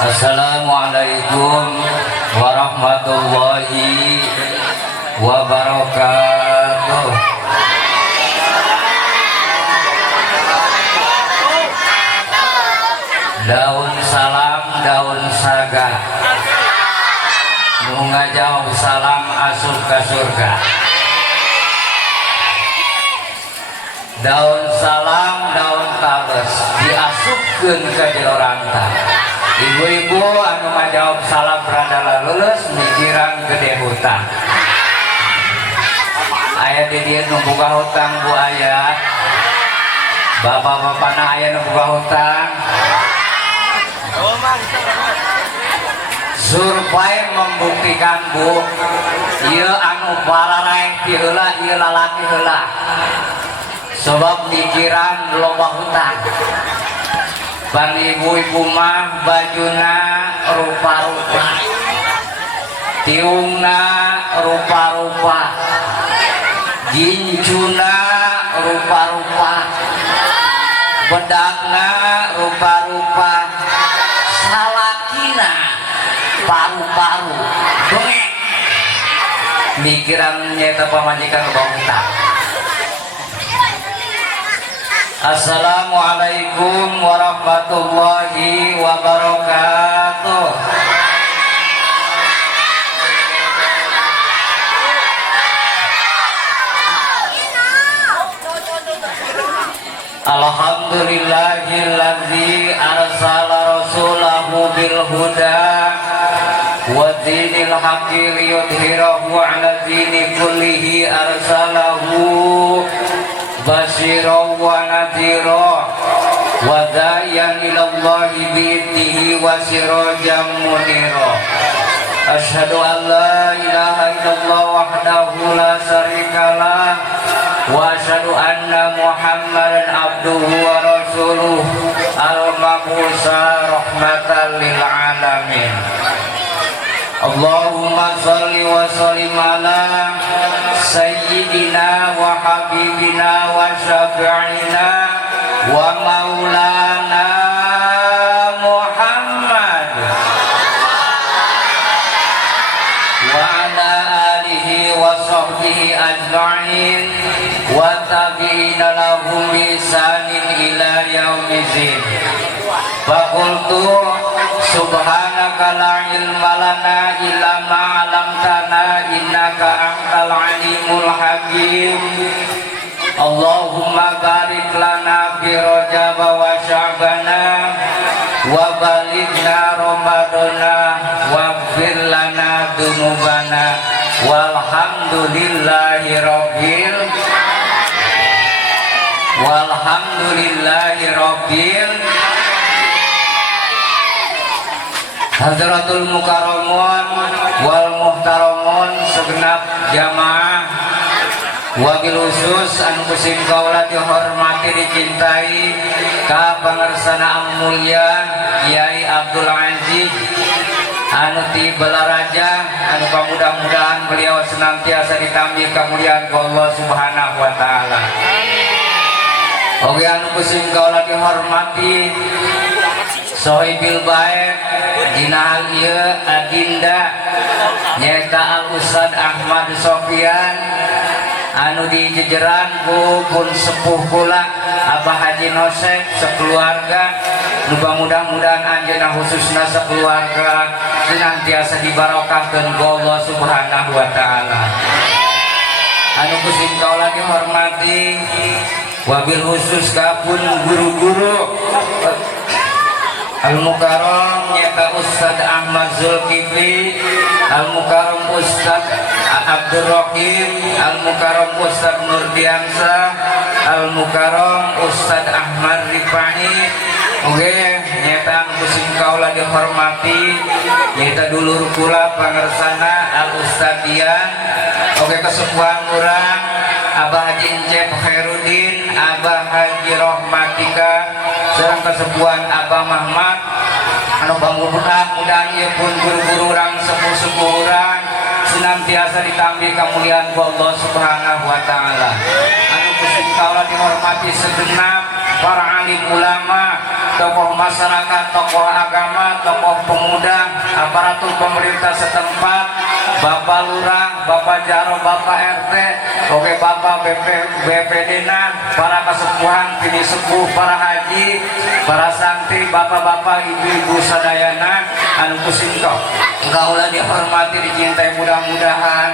Assalamualaikum warahmatullahi wabarakatuh. Daun salam daun saga, nu ngajawab salam asup ka surga. Daun salam daun tabes diasupkeun ka jero rantang. Ibu-ibu anu ngajawab salam rada lulus mikiran gede hutang. Aya di dieu nu boga hutang bu aya. Bapak-bapakna aya nu boga hutang. Survei membuktikan bu, ieu anu pararaeh ti heula ieu lalaki heula. Sebab mikiran loba hutang. Ban ibu-ibu mah bajuna rupa-rupa, tiungna rupa-rupa, gincuna rupa-rupa, bedakna rupa-rupa, salakina paru-paru, dongeng. Mikiran nyata pamajikan loba hutang. Assalamualaikum warahmatullahi wabarakatuh. Alhamdulillahilladzi arsala rasulahu bil huda wa dinil haqqi liyudhhirahu 'ala dini kullihi arsalahu basyiran wa nadhira wa da'iyan ilallahi bi'idnihi wa sirajan munira. Asyhadu an la ilaha illallah wahdahu la syarikalah wa asyhadu anna Muhammadan abduhu wa rasuluh al-mab'usa rahmatan lil alamin. Allahumma sholli wa sallim ala sayyidina wa habibina wa syafi'ina wa maulana Muhammad wa ala alihi wa sahbihi ajma'in wa tabi'ina lahum bi ihsanin ila yaumiddin. Faqultu subhanaka la ilma lana illa ma 'allamtana innaka antal alimul hakim. Allahumma barik lana fi Rajab wa Sya'bana wa balighna Ramadana waghfir lana dzunubana walhamdulillahi rabbil Hadratul Mukarramun wal Muhtaramun segenap jamaah, wabil khusus anu kusim kaula dihormati dicintai ka pangarsana mulia Kiai Abdul Aziz anu ti Balaraja, anu mudah-mudahan beliau senantiasa ditambi kemuliaan Allah Subhanahu wa taala. Oge anu kusim kaula dihormati Sohibil baik dina ieu adinda nyaeta Al Ustad Ahmad Sofyan anu dijejeran ku pun sepuh kula Abah Haji Nosek sekeluarga. Mudah-mudahan anjeunna khususna sekeluarga senantiasa dibarokahkeun ku Allah Subhanahu wa taala. Anu kusim kaula dihormati wabil khusus ka pun guru-guru Al-Mukarram nyata Ustad Ahmad Zulkifli, Al-Mukarram Ustad Abdul Rahim, Al-Mukarram Ustad Nurdiansa, Al-Mukarram Ustad Ahmad Rifai. Oke, nyata kusim kaula dihormati nyata dulur kula pangersana Al-Ustadian. Oke, kesepuhan urang Abah Haji Encep Khairuddin, Abah Haji Rohmatika, sareng kesepuhan Abah Mahmad anu bangubudah mudah ieu pun guru-guru urang sepuh-sepuh urang senantiasa ditambi kemuliaan ku Allah Subhanahu wa taala. Anu kusim kaula dihormati segenap para alim ulama tokoh masyarakat, tokoh agama, tokoh pemuda, aparatur pemerintah setempat, Bapak Lurah, Bapak Jaro, Bapak RT, oke Bapak BPD-na, para kesepuhan, pini sepuh, para haji, para santri, bapak-bapak, ibu-ibu sadayana, anu kusingkau kaulah dihormati, dicintai, mudah-mudahan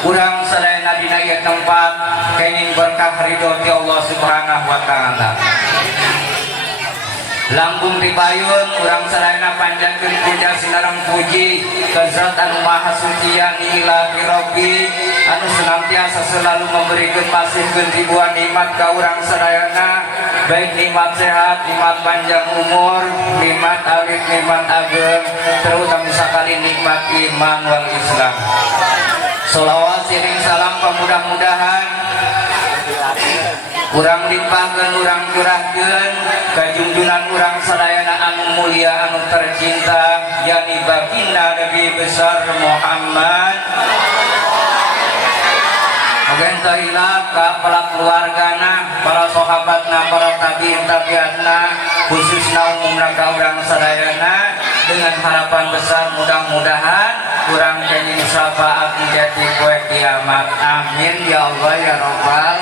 kurang sadayana dina ieu tempat kenging berkah ridho ti Allah Subhanahu wa taala. Lambung dipayun urang sadayana panjangkeun puja sinareng puji ka Zat anu maha suci ya ilahi rabbi anu senantiasa selalu memberikeun masihkeun ribuan nikmat ka urang sadayana, baik nikmat sehat, nikmat panjang umur, nikmat alit, nikmat ageng, terutama sekali nikmat iman wal Islam. Sholawat siring salam mudah-mudahan urang limpahkeun, urang curahkeun ka junjungan urang sadayana anu mulia anu tercinta yakni baginda Nabi besar Muhammad. Muga hilap ka para keluargana, para sahabatna, para tabiin tabiatna, khususna umumna ka urang sadayana dengan harapan besar mudah-mudahan urang kenging syafaat menjadi poe kiamat. Amin ya Allah ya Rabbal.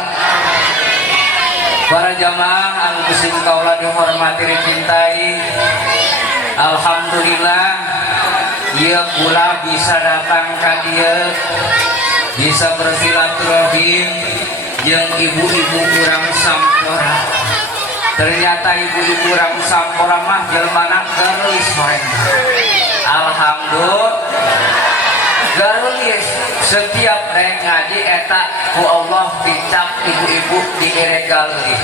Para jamaah anu kusim kaula dihormati dicintai, alhamdulillah ieu kula bisa datang ka dieu, bisa bersilaturahim jeung ibu-ibu urang Sampora. Ternyata ibu-ibu urang Sampora mah jelmana geulis horeng. Alhamdulillah garulis setiap rek ngaji eta ku Allah dicap ibu-ibu di garulis.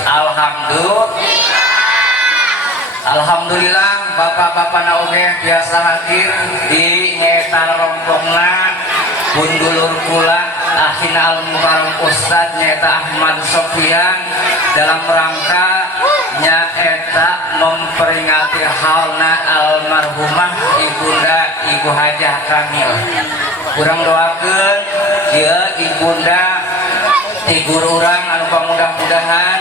Alhamdulillah bapak-bapak na oge biasa hadir di ngetar rompongna pun dulur kula akhina al-mukarram Ustad nyata Ahmad Sofyan dalam rangka nyaeta memperingati halna almarhumah ibunda Ibu Hajah Kamil. Urang doakeun ieu ibunda ti guru urang anu mudah-mudahan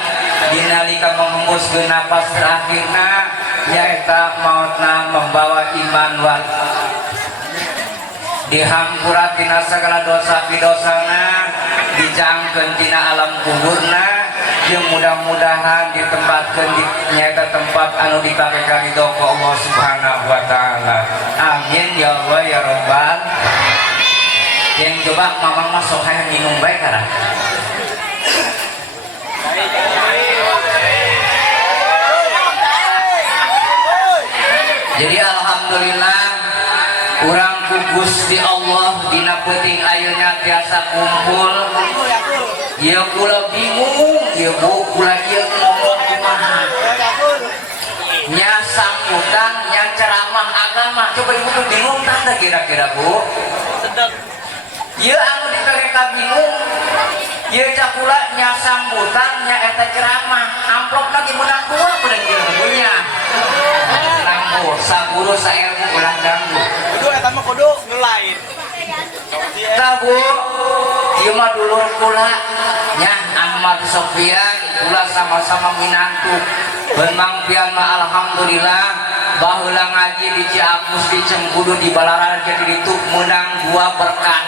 dinalika menghembuskeun napas terakhirna nyaeta mautna membawa iman wal dihampura tina segala dosa pidosana, dijangkeun tina alam kuburna, yang mudah-mudahan ditempatkeun di nyata tempat anu dipake ridho ku Allah Subhanahu wa taala. Amin ya Allah ya Rabbal. Yang coba mamang mah sok hayang minum bae karang. Jadi alhamdulillah urang ku Gusti Allah dina peuting ayeuna tiasa kumpul. Ieu kula bingung, ieu kula ieu ngomong kumaha. Nya sambutan, nya ceramah agama. Coba ibu tuh bingung tanda kira-kira Bu. Ieu anu dikareka bingung. Ieu cakula nya sambutan, nya eta ceramah. Amplopna ge meunang dua beunang kieu punya. Nanggu saguru sailmu ulah ganggu. Kudu eta mah kudu nu lain. Tah Bu, ieu mah dulur kula nya Ahmad Sofyan, kula sama-sama minantu. Benang pian mah alhamdulillah baheula ngaji di Ciapus di Cengkudu di Balaran jadi ditu menang dua berkat.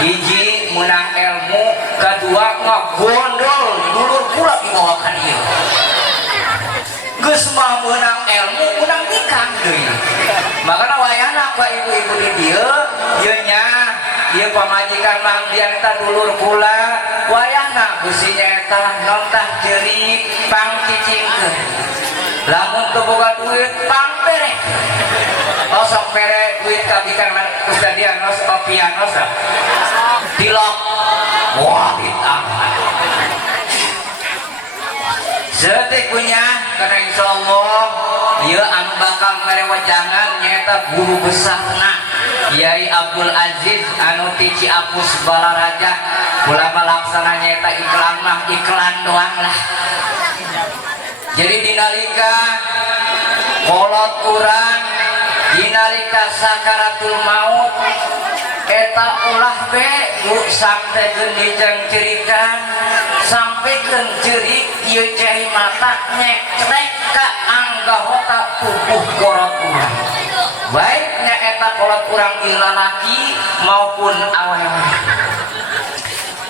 Hiji menang ilmu, kedua ngagondol dulur kula dibawakan ieu. Geus mah menang ilmu, menang nikah deui. Makana wayahna ka ibu-ibu di dieu, ieu nya ieu pamajikan Mang Dian eta dulur kula, wayahna beusi nyaeta non tah jeuri pangcicingkeun. Lamun teu boga duit pangperek. Osok perek duit ka bikang Ustadianos Opianos. Dilok. Wah, ditang. Setik punya karena insyaallah ieu anu bakal ngarewajangan nyaeta guru besarna Kiai Abdul Aziz anu ti Ciapus Balaraja. Kula laksana nyaeta iklan mah iklan doang lah. Jadi dinalika kolot urang dinalika sakaratul maut eta ulah be sampekeun dijangcirikan sampekeun ceurik ieu cai mata nyek ka pupuh kolot urang baiknya eta kolot urang ieu lalaki maupun awewe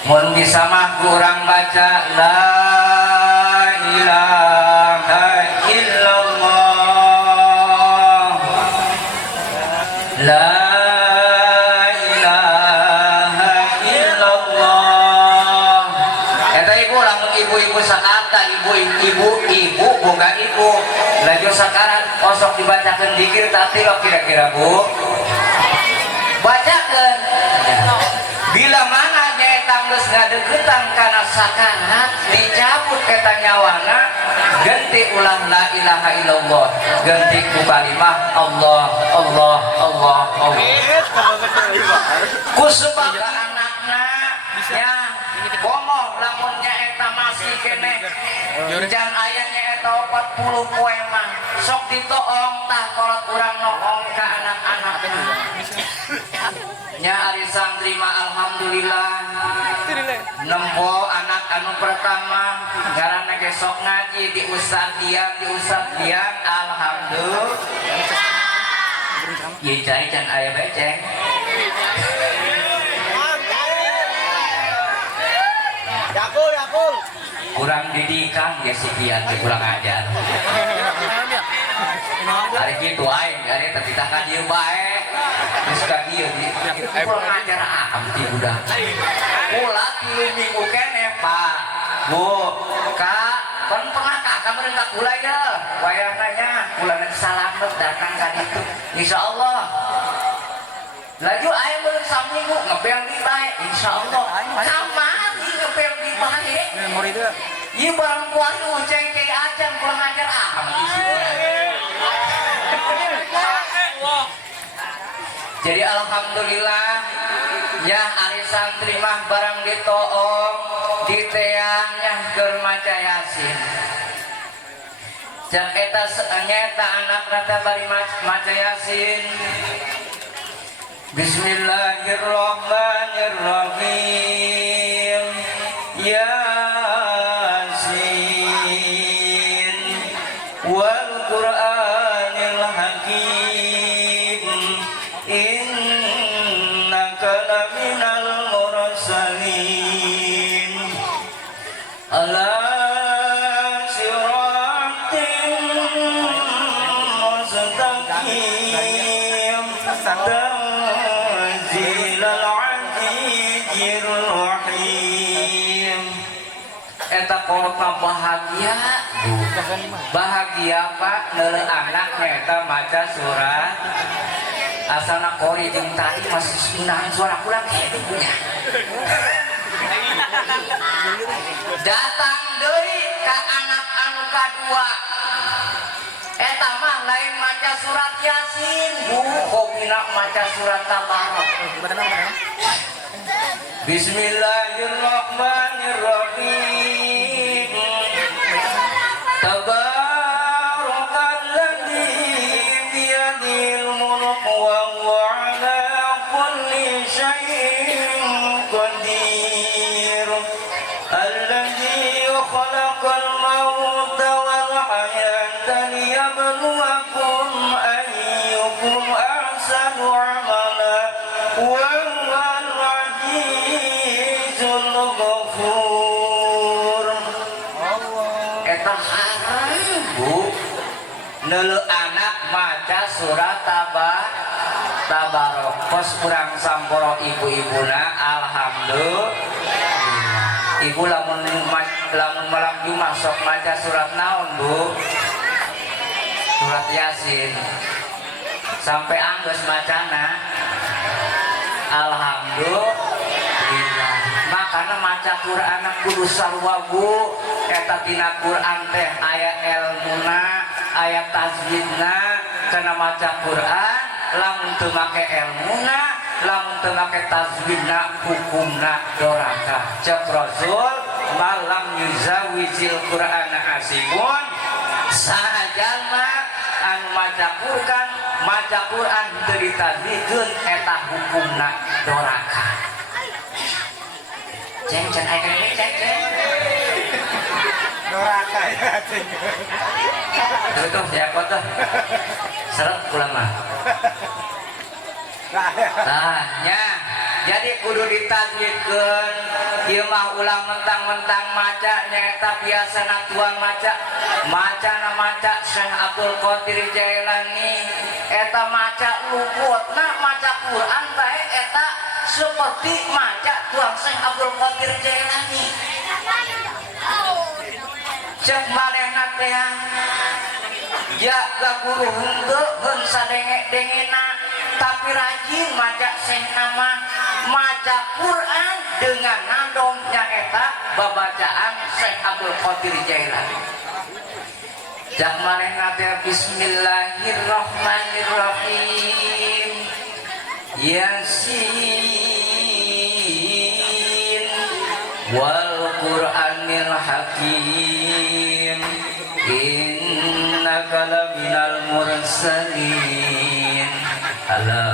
mun bisa mah urang baca la ilaha illallah la ibu-ibu sakata ibu boga ibu laju sakaran osok dibacakan dikir tapi lo kira-kira bu bacakan bila mana nyaeta geus ngadeukeutan kana sakarat dicabut eta nyawana ganti ulah la ilaha illallah ganti ku kalimah Allah Allah Allah Allah ku sebab anakna ya bomoh lamunnya eta masih kene jan ayahnya eta 40 poe mah sok ditoong tah kolot urang noong ka anak-anak nya ari santri mah alhamdulillah nempo anak anu pertama ngaranna ge sok ngaji di Ustaz Dian alhamdulillah ieu cai can aya beceng Yakul kurang didikan ya sekian kurang ajar hari gitu aing hari tetitah ka dieu bae geus ka dieu kurang ajar akam ti budak ulah 3 minggu keneh Pak Bu Kak pan pernah kakak merentah kula ya wayahna kula salamet datang ka ditu insyaallah laju aing meureun saminggu ngebel di bae insyaallah sama ngepel di bae ieu barang puasa uceng kayak ajan kurang ajar jadi alhamdulillah ya ari santri mah barang ditoong diteangnya keur maca Yasin jang eta nyata anak rata bari maca Yasin Bismillahirrahmanirrahim Yasin wal Qur'anil Hakim innaka laminal mursalin ala siratin mustaqim eta kolot bahagia Pak neuleuh anak eta maca surat asalna kori jeung tadi masih nahan suara kurang kitu nya datang deui ka anak anu kadua eta mah lain maca surat Yasin Bu hobina maca surat Tabarok Bismillahirrahmanirrahim Tabarakalladzi biyadihil mulk wa huwa ala kulli syai'in qadir alladzi khalaqal mauta wal hayata liyabluwakum ayyukum ahsanu amala wa neuleuh anak maca surat Tabarok pos kurang samporo ibu-ibuna alhamdulillah ibu lamun malam Jumat sok maca surat naon Bu surat Yasin sampai anggeus macana alhamdulillah makana maca Quran kudu sarua Bu eta tina Quran teh aya elmuna aya tajwidna kana maca Quran lamun teu make elmuna lamun teu make tajwidna hukumna doraka cek Rasul malam yuzawijil Qur'ana asibun sajalma anu maca Quran teu ditajwidkeun eta hukumna doraka ceng aya ceng doraka itu saya kota seret ulama tanya jadi kudu ditagihkeun ieu mah ulah mentang-mentang maca nyaeta biasana tuang maca macana maca Syekh Abdul Qadir Jailani eta maca luputna maca Quran bae eta seperti maca tuang Syekh Abdul Qadir Jailani cek manehna teh ya guru henteu heun sadenge-dengena tapi rajin maca Syekh nama maca Quran dengan nandong nyaeta babacaan Syekh Abdul Qadir Jailani jak manehna teh bismillahirrahmanirrahim Yasin wal Qur'anil Hakim innaka laminal mursalin ala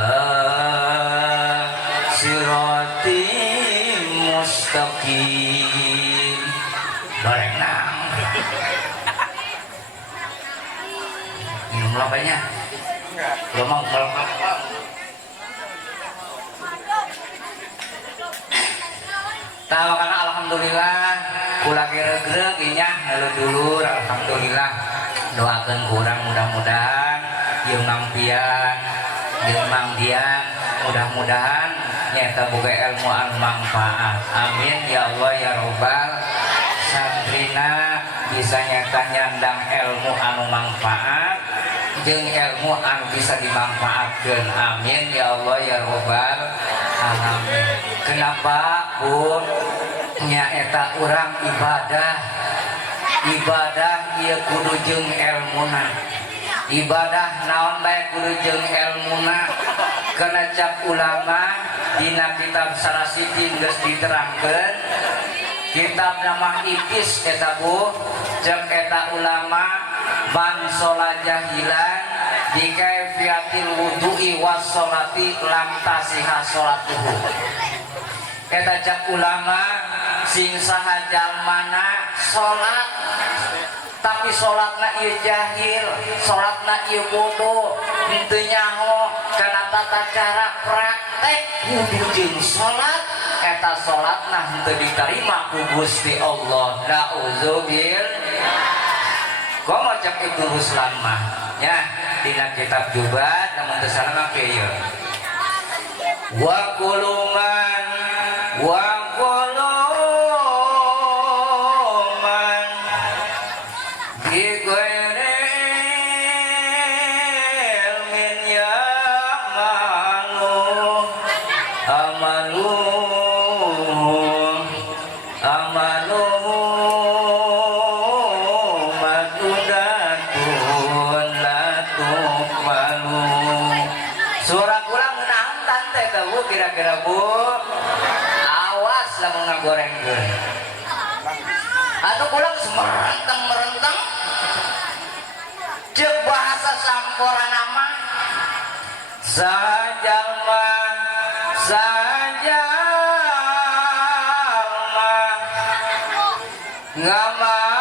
siratim mustaqim barenang minum lambanya belum mau tahu karena alhamdulillah kula geregreg inya lalu dulur alhamdulillah doakan kurang mudah-mudahan ieu nampian ieu mangdian mudah-mudahan nyata boga ilmu anu manfaat amin ya Allah ya robbal santrina bisa nyata nyandang ilmu anu manfaat jeung ilmu anu bisa dimanfaatkeun amin ya Allah ya robbal alamin. Kenapa Bu nyaeta urang ibadah ieu kudu jeung ilmuna ibadah naon bae kudu jeung ilmuna kana cak ulama dina kitab Sarasiti geus diterangkeun kitab nama Ibis eta Bu cek eta ulama man sholat jahilan di kaifiatil wudu'i was sholati lam tasihah sholatuhu eta cek ulama sing saha jalmana sholat tapi sholatna ieu jahil sholatna ieu bodoh henteu nyaho kana tata cara praktek wudu jeung sholat eta sholatna henteu diterima ku Gusti Allah nauzubillah komo cek Ibnu Ruslan mah ya dina kitab Jubat namun teu salah ke ieu wa quluman wa quluman bi ghairi ilmin ya'malu amalu amalu kira-kira Bu awas lamun ngagorengkeun atuh kulang merenteng ceuk bahasa samporana mah sajalma ngamal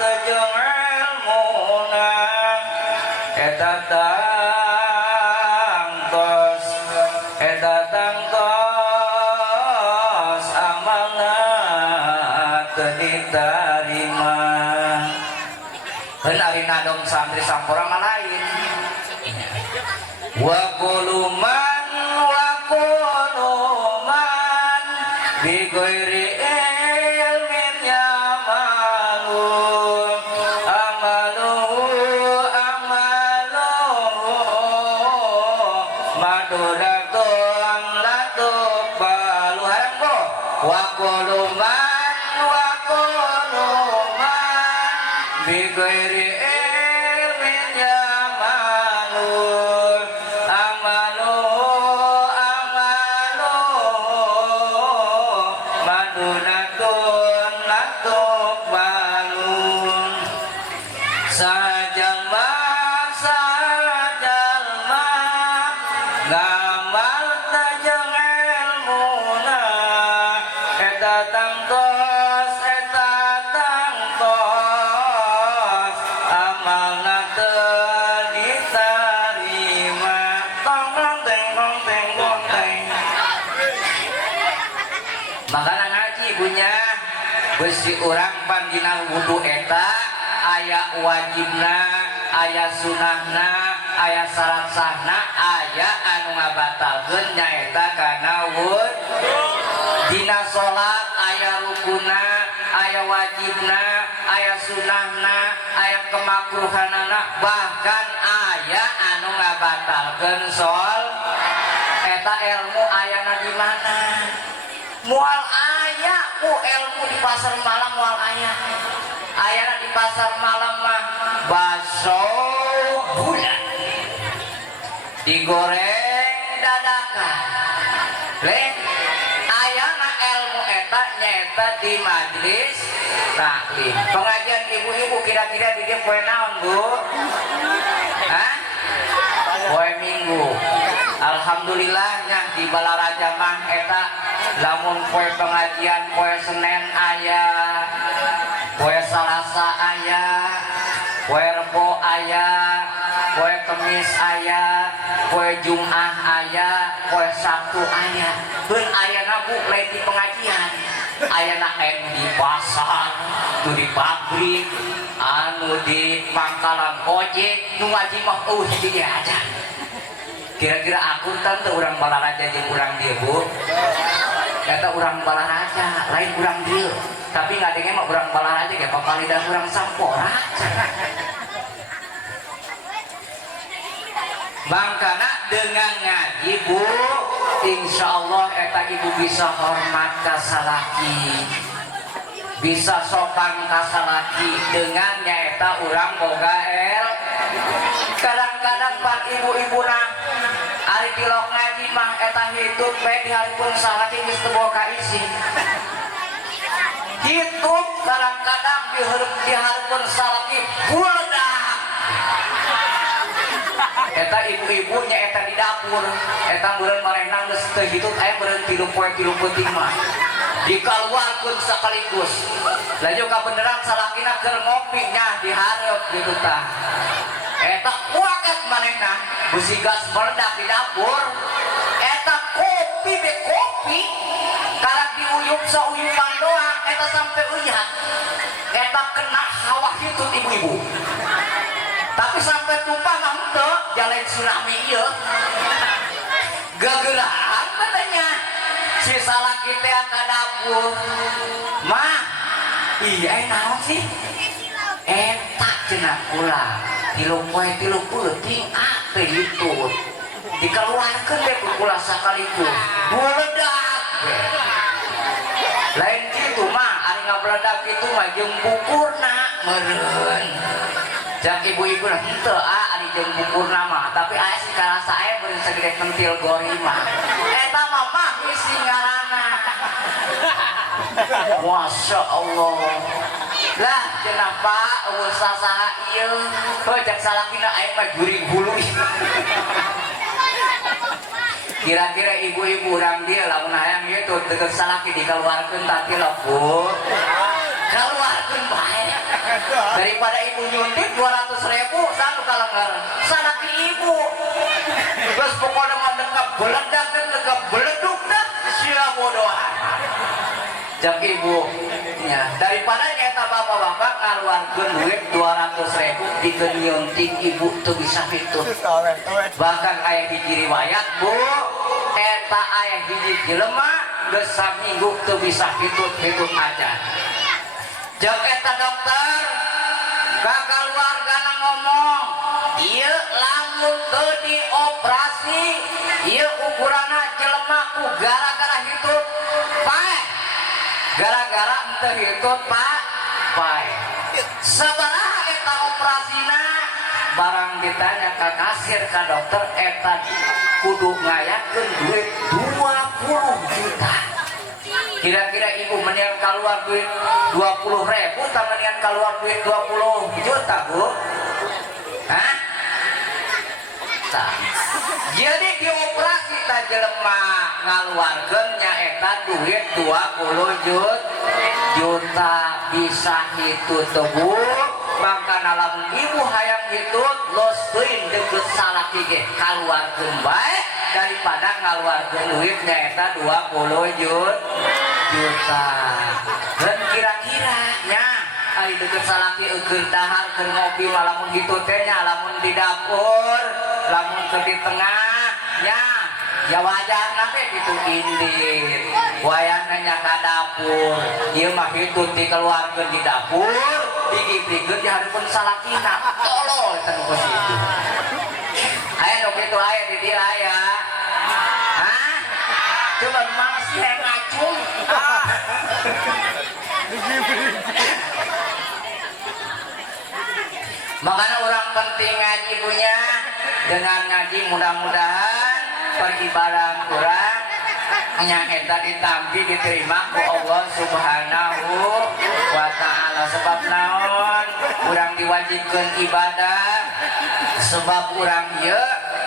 teu jeung ilmuna eta tangtos amanat diterima benar nadong santri sampora mah lain wa quluman bi ghairi ilmin ya'malu amalu madulatun latuqbalu harangko wa quluman bi ghairi ilmin ya'malu amalu madulatun latuqbalu sajalma ngamal tajeng ilmuna eta tangtos besi orang pandina wudu eta aya wajibna aya sunahna aya syarat sahna aya anu ngabatalkeun nyaeta kana wudu dina salat aya rukuna aya wajibna aya sunahna aya kemakruhanana bahkan aya anu ngabatalkeun sol eta ilmu ayana di mana moal aya ku ilmu di pasar malam moal aya ayana di pasar malam mah bakso bulan digoreng dadakan leh ayana ilmu eta nyata di majlis taklim pengajian ibu-ibu kira-kira di dia poe naon Bu? Hah? Poe Minggu. Alhamdulillahnya di Balaraja mah eta lamun poe pengajian poe Senin aya poe Salasa aya poe Rebo aya poe Kemis aya poe Jumat aya poe Sabtu aya beun ayana Bu lain di pengajian ayana anu di pasar tu di pabrik anu di pangkalan ojek nu ngaji mah di dia aja kira-kira akuntan tuh orang Balaraja jeung urang dieu Bu kata orang Balaraja lain urang dieu tapi ngadenge mah urang Balaraja ge papalidan urang Sampora mangkana dengan ngaji Bu insyaallah eta ibu bisa hormat ka salaki bisa sopan ka salaki dengan nyaeta urang boga kadang-kadang pan ibu-ibuna ari tilok ngaji mah eta hidup bae dihareupeun salaki geus teu boga isi hidup kadang-kadang dihareupeun salaki budak eta ibu-ibunya eta di dapur eta meureun marehna geus teu hidup aya meureun 3 poe 3 peuting mah dikaluarkeun sakaligus laju kabeneran salakina keur ngopi nya dihareup kitu tah eta kuaget manehna beusi gas meledak di dapur eta kopi be kopi karak diuyup sauyupan doang eta sampai uyah eta kena hawa hitut ibu-ibu tapi sampai tumpah mah henteu jalan tsunami ieu gegeraan katanya si salaki teh ka dapur mah iya naon sih eta cenah ulah 3 poe 3 peuting teh hitut dikeluarkeun deh ku kula sakaligus buledak lain kitu mah ari ngabledak kitu mah jeung bukurna meureun jak ibu-ibu nah henteu ari jeung bukurna mah tapi aya si karasa aya beureun sagede kentil gori mah eta mah mah isi ngaranna Masya Allah lah cenah Pak eueuh sasaha ieu heuh jak salakina aing mah guring hulu kira-kira ibu-ibu urang dia lamun hayang ieu tuh deukeut salaki dikeluarkeun tapi lho Bu keluarkeun bae daripada ibu nyuntik 200.000 sanu kalenggar salaki ibu geus pokona mah dekap beledak dekap beleduk dah sia bodohan jak ibu nya daripada nyata bapak-bapak ngaluarkeun duit 200.000 dikeun nyuntik ibu teu bisa hitut bahkan aya hiji riwayat Bu eta aya hiji jelema geus saminggu teu bisa hitut aja jak eta dokter ka keluargana ngomong ieu lamun teu dioperasi ieu ukuranna jelema ku gara-gara hitut pae gara-gara ente hitut Pak pae sabaraha eta operasina barang ditanya ka kasir ka dokter eta kudu ngayakeun duit 20 juta kira-kira ibu mendingan keluar duit 20.000 tak mendingan keluar duit 20 juta Bu hah? Jadi dioperasi ta jelema ngaluarkeun nyaeta duit 20 juta bisa hitut teu Bu mangkana lamun ibu hayang hitut los teuing deukeut salaki ge kaluarkeun bae daripada ngaluarkeun duit nyaeta 20 juta dan kira-kira keur dahar keur ngopi lamun gitu teh nya lamun di dapur lamun keur di tengah nya ya wajahna teh kitu indit wayahna nya ka dapur ieu mah kitu dikeluarkeun di dapur digibrikeun di hareupeun salakina tolol eta nu kitu aya nu kitu aya di dieu aya hah coba males yang ngacung makanya orang penting ngaji punya dengan ngaji mudah-mudahan peribadah kurang nyata ditampi diterima ku Allah subhanahu wa ta'ala sebab naon kurang diwajibkan ibadah sebab kurang ieu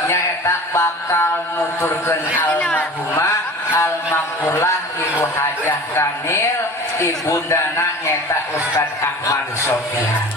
nyaeta bakal nuturkeun almarhumah almarhumah ibu hajah Kamil ibundana nyaeta Ustad Ahmad Sofian.